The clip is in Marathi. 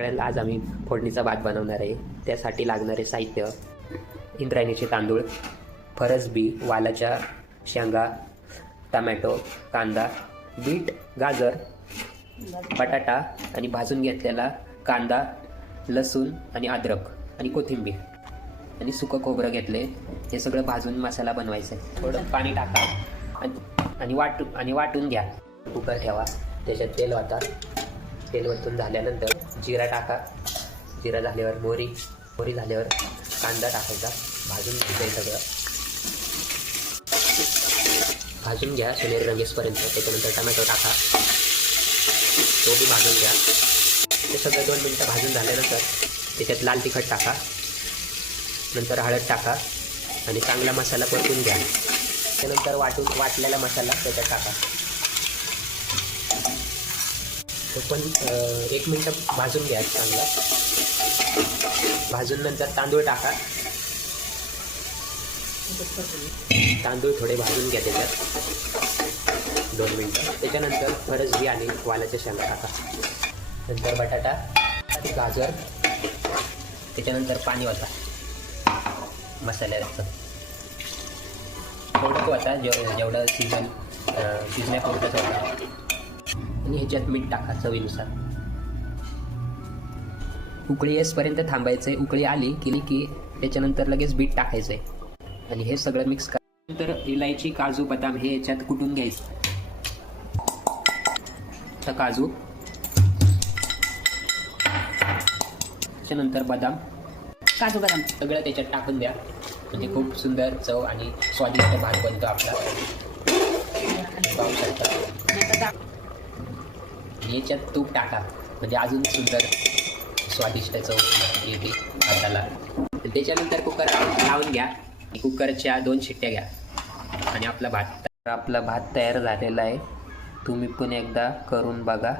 आज आम्ही फोडणीचा भात बनवणार आहे. त्यासाठी लागणारे साहित्य: इंद्रायणीचे तांदूळ, फरसबी, वालाच्या शेंगा, टमॅटो, कांदा, बीट, गाजर, बटाटा आणि भाजून घेतलेला कांदा, लसूण आणि अद्रक आणि कोथिंबीर आणि सुकं खोबरं घेतले. हे सगळं भाजून मसाला बनवायचा आहे. थोडं पाणी टाका आणि वाटून घ्या. कुकर ठेवा, त्याच्यात तेल वाटा. तेल वतून झाल्यानंतर जिरा टाका. जिरा झाल्यावर मोहरी झाल्यावर कांदा टाकायचा. भाजून घ्यायचं आहे सगळं. भाजून घ्या सोनेरी रंगेसपर्यंत. त्याच्यानंतर टमॅटो टाका, तो बी भाजून घ्या. ते सगळं 2 मिनटं भाजून झाल्यानंतर त्याच्यात लाल तिखट टाका, नंतर हळद टाका आणि चांगला मसाला परतून घ्या. त्यानंतर वाटलेला मसाला त्याच्यात टाका. तो पण 1 मिनटं भाजून घ्या चांगला. भाजून नंतर तांदूळ टाका. तांदूळ थोडे भाजून घ्या त्याच्यात 2 मिनटं. त्याच्यानंतर फरसबी आणि वालाच्या शेंगा टाका. नंतर बटाटा, गाजर, त्याच्यानंतर पाणी वाटा मसाल्याचं. थोडंच वाटा, जेवढं शिजण्यापुरतंच वाटा. आणि ह्याच्यात मीठ टाका चवीनुसार. उकळी येसपर्यंत थांबायचं आहे. उकळी आली की त्याच्यानंतर लगेच बीट टाकायचं आहे आणि हे सगळं मिक्स करा. नंतर इलायची, काजू, बदाम हे याच्यात कुटून घ्यायचं. तर काजू, त्याच्यानंतर बदाम सगळं त्याच्यात टाकून द्या. म्हणजे खूप सुंदर चव आणि स्वादिष्ट भात बनतो आपला. पाहू शकता. याच्यात तूप टाका म्हणजे अजून सुंदर स्वादिष्ट चव येते भाताला. त्याच्यानंतर कुकर लावून घ्या. कुकरच्या 2 शिट्ट्या घ्या आणि आपला भात तयार झालेला आहे. तुम्ही पण एकदा करून बघा.